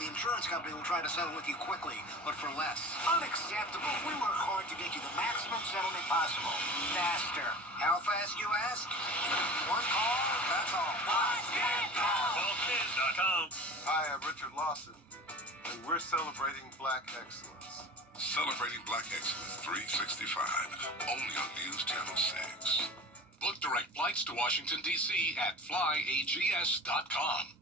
The insurance company will try to settle with you quickly, but for less. Unacceptable. We work hard to get you the maximum settlement possible. Faster. How fast, you ask? One call, that's all. Callkid.com. Hi, I'm Richard Lawson, and we're celebrating Black Excellence. Celebrating Black Excellence 365, only on News Channel 6. Book direct flights to Washington, D.C. at flyags.com.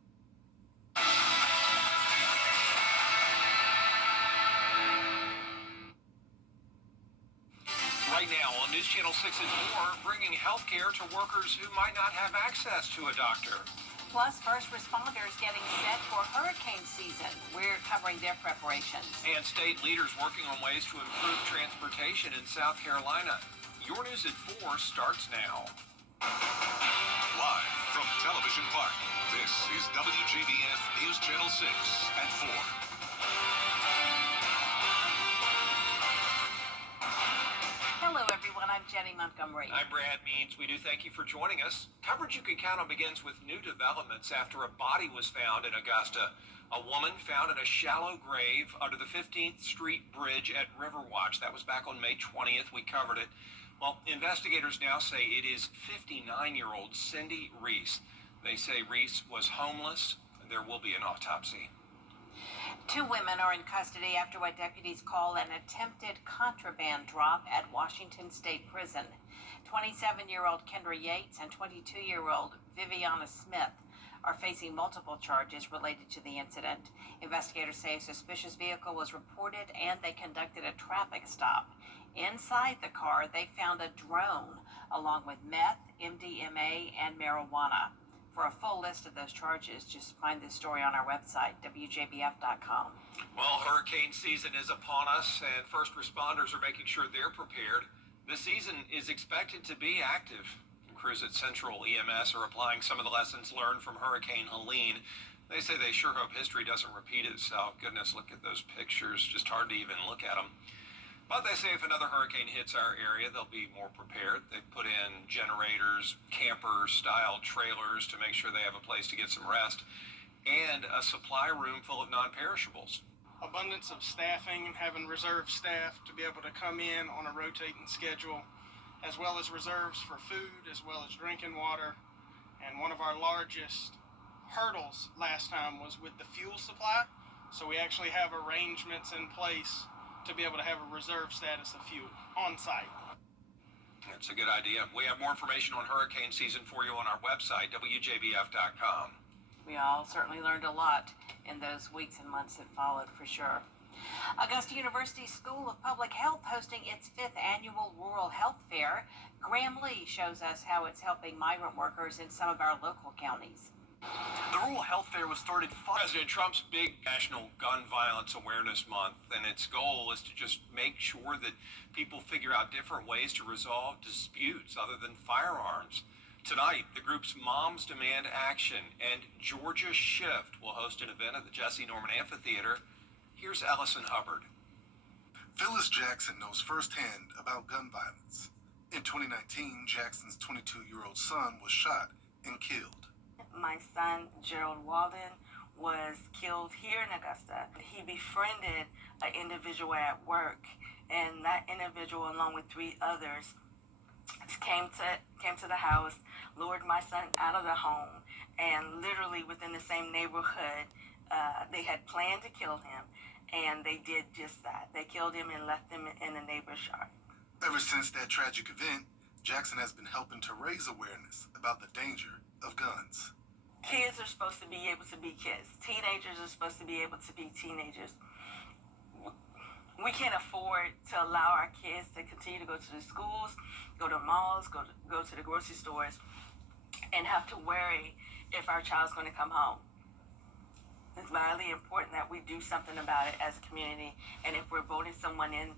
Right now on News Channel 6 and 4, bringing health care to workers who might not have access to a doctor. Plus, first responders getting set for hurricane season. We're covering their preparations. And state leaders working on ways to improve transportation in South Carolina. Your News at 4 starts now. Live from Television Park, this is WJBF News Channel 6 at 4. Hello, everyone. I'm Jenny Montgomery. I'm Brad Means. We do thank you for joining us. Coverage you can count on begins with new developments after a body was found in Augusta. A woman found in a shallow grave under the 15th Street Bridge at Riverwatch. That was back on May 20th. We covered it. Well, investigators now say it is 59-year-old Cindy Reese. They say Reese was homeless. There will be an autopsy. 2 women are in custody after what deputies call an attempted contraband drop at Washington State Prison. 27-year-old Kendra Yates and 22-year-old Viviana Smith are facing multiple charges related to the incident. Investigators say a suspicious vehicle was reported and they conducted a traffic stop. Inside the car, they found a drone along with meth, MDMA, and marijuana. For a full list of those charges, just find this story on our website, WJBF.com. Well, hurricane season is upon us, and first responders are making sure they're prepared. The season is expected to be active. Crews at Central EMS are applying some of the lessons learned from Hurricane Helene. They say they sure hope history doesn't repeat itself. Goodness, look at those pictures. Just hard to even look at them. But they say if another hurricane hits our area, they'll be more prepared. They've put in generators, camper-style trailers to make sure they have a place to get some rest, and a supply room full of non-perishables. Abundance of staffing and having reserve staff to be able to come in on a rotating schedule, as well as reserves for food, as well as drinking water. And one of our largest hurdles last time was with the fuel supply. So we actually have arrangements in place to be able to have a reserve status of fuel on site. That's a good idea. We have more information on hurricane season for you on our website, WJBF.com. We all certainly learned a lot in those weeks and months that followed, for sure. Augusta University School of Public Health hosting its 5th annual Rural Health Fair. Graham Lee shows us how it's helping migrant workers in some of our local counties. The Rural Health Fair was started President Trump's big National Gun Violence Awareness Month, and its goal is to just make sure that people figure out different ways to resolve disputes other than firearms. Tonight, the group's Moms Demand Action and Georgia Shift will host an event at the Jesse Norman Amphitheater. Here's Allison Hubbard. Phyllis Jackson knows firsthand about gun violence. In 2019, Jackson's 22-year-old son was shot and killed. My son, Gerald Walden, was killed here in Augusta. He befriended an individual at work, and that individual, along with 3 others, came to the house, lured my son out of the home, and literally within the same neighborhood, they had planned to kill him, and they did just that. They killed him and left him in the neighbor's yard. Ever since that tragic event, Jackson has been helping to raise awareness about the danger of guns. Kids are supposed to be able to be kids. Teenagers are supposed to be able to be teenagers. We can't afford to allow our kids to continue to go to the schools, go to malls, go to the grocery stores, and have to worry if our child's going to come home. It's vitally important that we do something about it as a community, and if we're voting someone in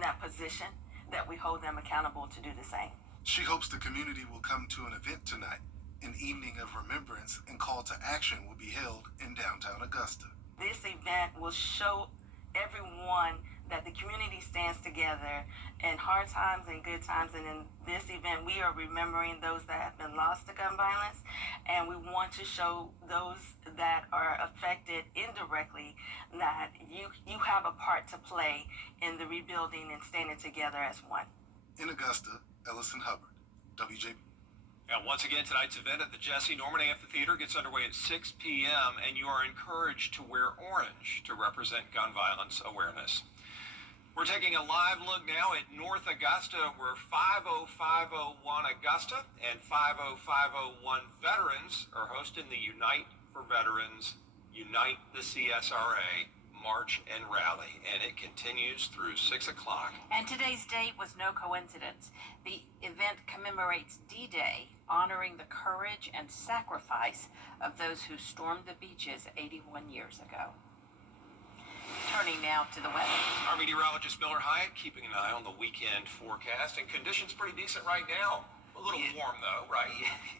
that position, that we hold them accountable to do the same. She hopes the community will come to an event tonight. An evening of remembrance and call to action will be held in downtown Augusta. This event will show everyone that the community stands together in hard times and good times. And in this event, we are remembering those that have been lost to gun violence. And we want to show those that are affected indirectly, that you have a part to play in the rebuilding and standing together as one. In Augusta, Ellison Hubbard, WJBF. And once again, tonight's event at the Jesse Norman Amphitheater gets underway at 6 p.m., and you are encouraged to wear orange to represent gun violence awareness. We're taking a live look now at North Augusta, where 50501 Augusta and 50501 veterans are hosting the Unite for Veterans, Unite the CSRA March and Rally, and it continues through 6 o'clock. And today's date was no coincidence. The event commemorates D-Day, honoring the courage and sacrifice of those who stormed the beaches 81 years ago. Turning now to the weather. Our meteorologist Miller Hyatt keeping an eye on the weekend forecast, and conditions pretty decent right now. A little warm though, right?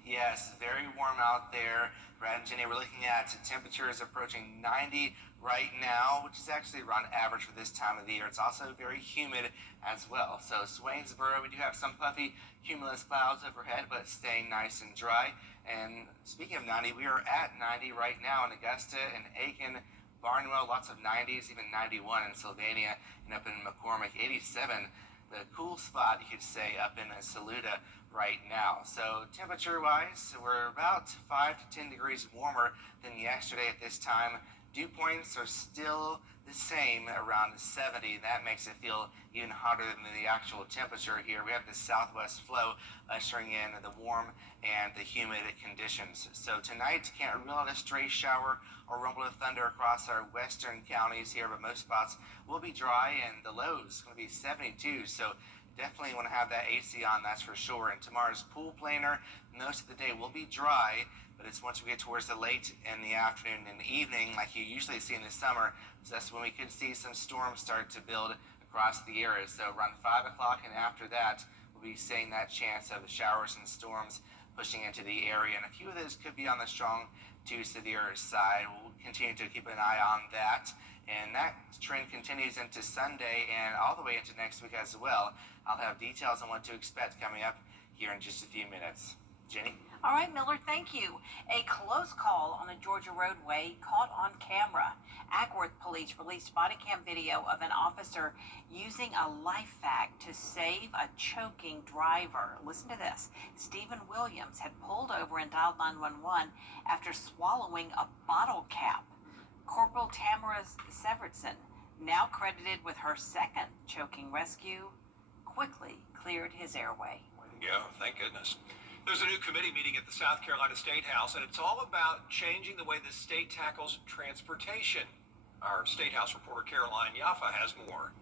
Yes, very warm out there. Brad and Jenny, we're looking at temperatures approaching 90 right now, which is actually around average for this time of the year. It's also very humid as well. So Swainsboro, we do have some puffy cumulus clouds overhead, but staying nice and dry. And speaking of 90, we are at 90 right now in Augusta and Aiken, Barnwell, lots of 90s, even 91 in Sylvania, and up in McCormick, 87. The cool spot, you could say, up in Saluda right now. So temperature-wise, we're about 5 to 10 degrees warmer than yesterday at this time. Dew points are still the same, around 70. That makes it feel even hotter than the actual temperature here. We have the southwest flow ushering in the warm and the humid conditions. So tonight, can't rule out a stray shower or rumble of thunder across our western counties here, but most spots will be dry, and the lows going to be 72. So definitely want to have that AC on, that's for sure. And tomorrow's pool planner, most of the day will be dry, but it's once we get towards the late in the afternoon and evening, like you usually see in the summer, so that's when we could see some storms start to build across the area. So around 5 o'clock and after that, we'll be seeing that chance of showers and storms pushing into the area, and a few of those could be on the strong to severe side. We'll continue to keep an eye on that, and that trend continues into Sunday and all the way into next week as well. I'll have details on what to expect coming up here in just a few minutes. Jenny? All right, Miller, thank you. A close call on a Georgia roadway caught on camera. Ackworth police released body cam video of an officer using a life fact to save a choking driver. Listen to this. Stephen Williams had pulled over and dialed 911 after swallowing a bottle cap. Corporal Tamara Severson, now credited with her second choking rescue, quickly cleared his airway. Way to go, thank goodness. There's a new committee meeting at the South Carolina State House, and it's all about changing the way the state tackles transportation. Our State House reporter Caroline Yaffa has more.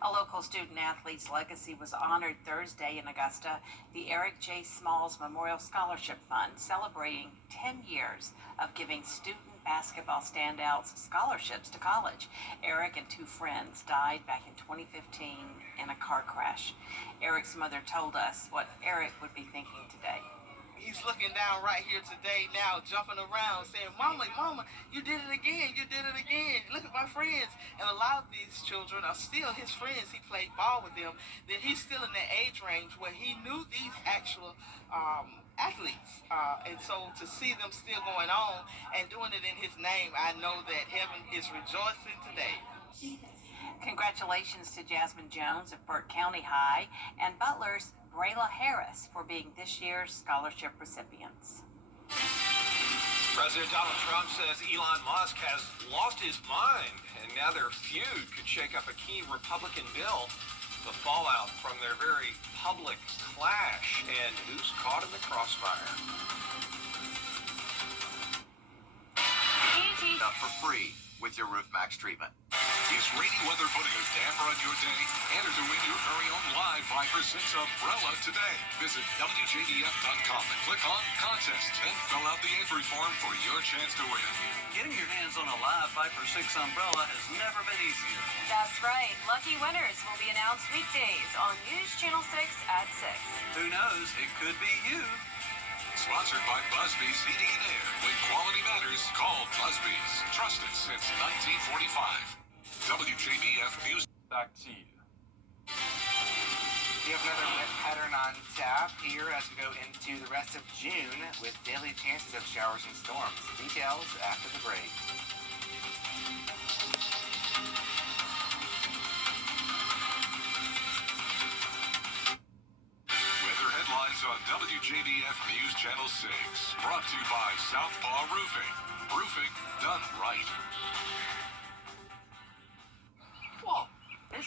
A local student-athlete's legacy was honored Thursday in Augusta. The Eric J. Smalls Memorial Scholarship Fund, celebrating 10 years of giving student basketball standouts scholarships to college. Eric and two friends died back in 2015 in a car crash. Eric's mother told us what Eric would be thinking today. He's looking down right here today now, jumping around, saying, Mama, Mama, you did it again, you did it again. Look at my friends. And a lot of these children are still his friends. He played ball with them. Then he's still in that age range where he knew these actual athletes. And so to see them still going on and doing it in his name, I know that heaven is rejoicing today. Congratulations to Jasmine Jones of Burke County High and Butler's Brayla Harris for being this year's scholarship recipients. President Donald Trump says Elon Musk has lost his mind, and now their feud could shake up a key Republican bill. The fallout from their very public clash, and who's caught in the crossfire. Up for free with your Roof Max treatment. Is rainy weather putting a damper on your day? Enter to win your very own live 5 for 6 umbrella today. Visit WJBF.com and click on Contest. Then fill out the entry form for your chance to win. Getting your hands on a live 5 for 6 umbrella has never been easier. That's right. Lucky winners will be announced weekdays on News Channel 6 at 6. Who knows? It could be you. Sponsored by Busby's Heating and Air. When quality matters, call Busby's. Trusted since 1945. WJBF News. Back to you. We have another wet pattern on tap here as we go into the rest of June with daily chances of showers and storms. Details after the break. Weather headlines on WJBF News Channel 6. Brought to you by Southpaw Roofing. Roofing done right. Whoa. This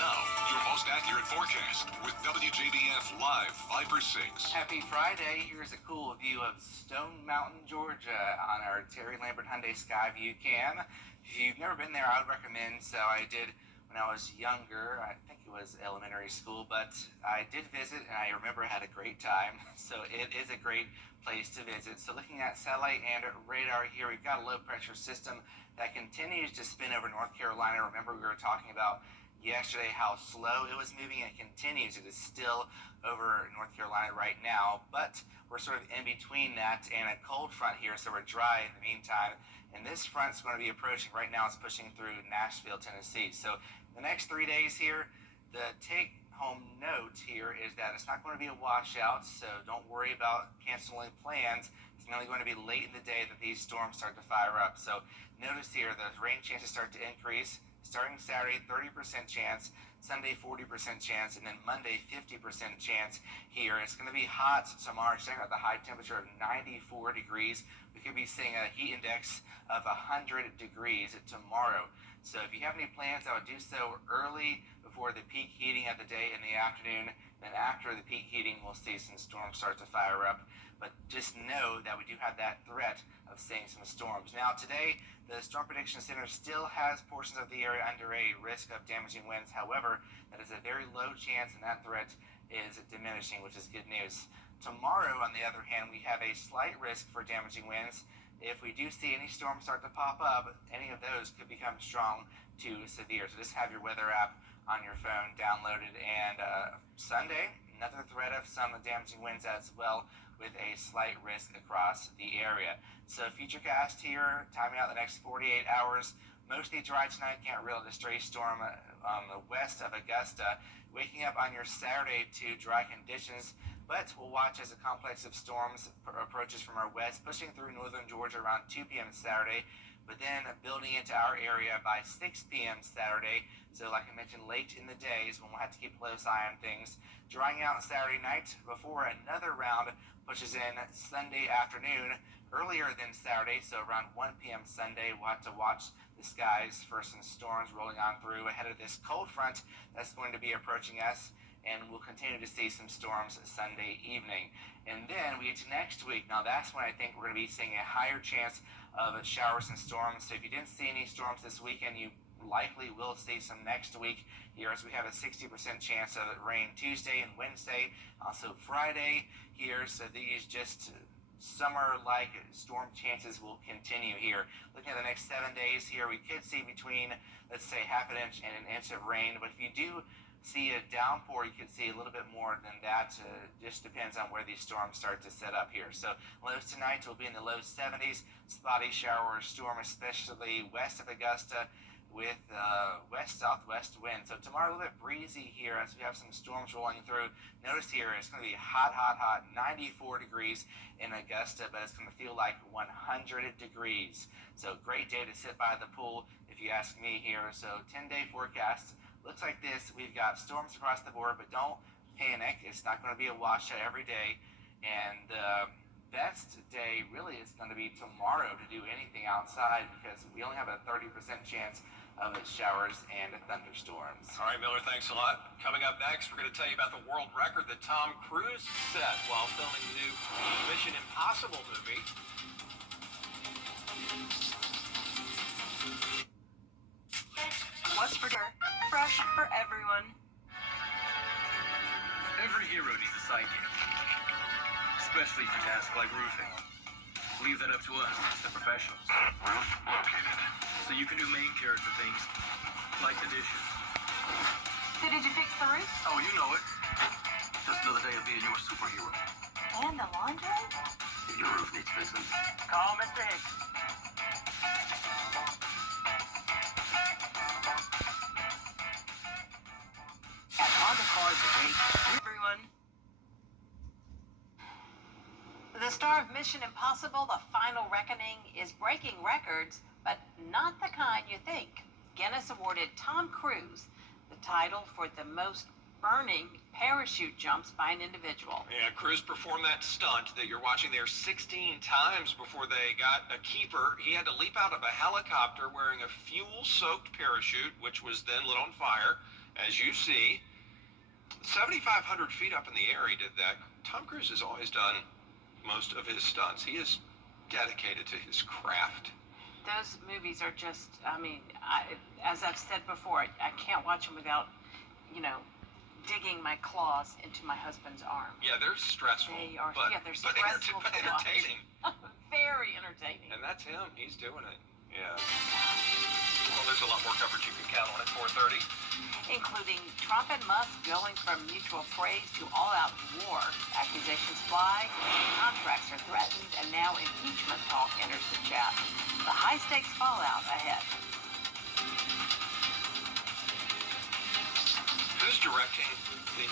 Now, your most accurate forecast with WJBF Live Viper 6. Happy Friday. Here's a cool view of Stone Mountain, Georgia on our Terry Lambert Hyundai Skyview cam. If you've never been there, I would recommend. So I did when I was younger. I think it was elementary school, but I did visit and I remember I had a great time. So it is a great place to visit. So looking at satellite and radar here, we've got a low pressure system that continues to spin over North Carolina. Remember we were talking about yesterday how slow it was moving, and it continues. It is still over North Carolina right now, but we're sort of in between that and a cold front here, so we're dry in the meantime. And this front's going to be approaching right now. It's pushing through Nashville, Tennessee. So the next 3 days here, the take-home note here is that it's not going to be a washout, so don't worry about canceling plans. It's only going to be late in the day that these storms start to fire up. So notice here the rain chances start to increase. Starting Saturday, 30% chance, Sunday, 40% chance, and then Monday, 50% chance here. It's going to be hot tomorrow. Check out the high temperature of 94 degrees. We could be seeing a heat index of 100 degrees tomorrow. So if you have any plans, I would do so early before the peak heating of the day in the afternoon. Then after the peak heating, we'll see some storms start to fire up. But just know that we do have that threat of seeing some storms. Now today, the Storm Prediction Center still has portions of the area under a risk of damaging winds. However, that is a very low chance, and that threat is diminishing, which is good news. Tomorrow, on the other hand, we have a slight risk for damaging winds. If we do see any storms start to pop up, any of those could become strong to severe. So just have your weather app on your phone downloaded. And Sunday, another threat of some damaging winds as well, with a slight risk across the area. So Futurecast here, timing out the next 48 hours. Mostly dry tonight, can't reel a stray storm west of Augusta. Waking up on your Saturday to dry conditions, but we'll watch as a complex of storms approaches from our west, pushing through northern Georgia around 2 p.m. Saturday, but then building into our area by 6 p.m. Saturday. So like I mentioned, late in the days when we'll have to keep a close eye on things. Drying out Saturday night before another round pushes in Sunday afternoon, earlier than Saturday, so around 1 p.m. Sunday. We'll have to watch the skies for some storms rolling on through ahead of this cold front that's going to be approaching us, and we'll continue to see some storms Sunday evening. And then we get to next week. Now that's when I think we're going to be seeing a higher chance of showers and storms. So if you didn't see any storms this weekend, you likely will see some next week here, as we have a 60% chance of rain Tuesday and Wednesday, also Friday here. So these just summer-like storm chances will continue here. Looking at the next 7 days here, we could see between, let's say, half an inch and an inch of rain. But if you do see a downpour, you could see a little bit more than that. Just depends on where these storms start to set up here. So lows tonight will be in the low 70s. Spotty shower or storm, especially west of Augusta, with west-southwest wind. So tomorrow a little bit breezy here as we have some storms rolling through. Notice here it's going to be hot, 94 degrees in Augusta, but it's going to feel like 100 degrees. So great day to sit by the pool if you ask me here. So 10-day forecast looks like this. We've got storms across the board, but don't panic. It's not going to be a washout every day. And best day really is going to be tomorrow to do anything outside, because we only have a 30% chance of showers and thunderstorms. All right, Miller, thanks a lot. Coming up next, we're going to tell you about the world record that Tom Cruise set while filming the new Mission Impossible movie. What's for dinner? Fresh for everyone. Every hero needs a sidekick, especially for tasks like roofing. Leave that up to us, the professionals. Roof located. So you can do main character things, like the dishes. So did you fix the roof? Oh, you know it. Just another day of being your superhero. And the laundry? Your roof needs fixing. Call Mr. Hicks. On the card today, Everyone. the star of Mission Impossible: The Final Reckoning is breaking records, but not the kind you think. Guinness awarded Tom Cruise the title for the most burning parachute jumps by an individual. Yeah, Cruise performed that stunt that you're watching there 16 times before they got a keeper. He had to leap out of a helicopter wearing a fuel-soaked parachute, which was then lit on fire, as you see. 7,500 feet up in the air he did that. Tom Cruise has always done most of his stunts. He is dedicated to his craft. Those movies are just, as I've said before, I can't watch them without, digging my claws into my husband's arm. Yeah, they're stressful. They are, they're but stressful but to watch. entertaining. Very entertaining. And that's him. He's doing it. Yeah. Well, there's a lot more coverage you can count on at 4:30. Including Trump and Musk going from mutual praise to all-out war. Accusations fly, contracts are threatened, and now impeachment talk enters the chat. The high-stakes fallout ahead. Who's directing the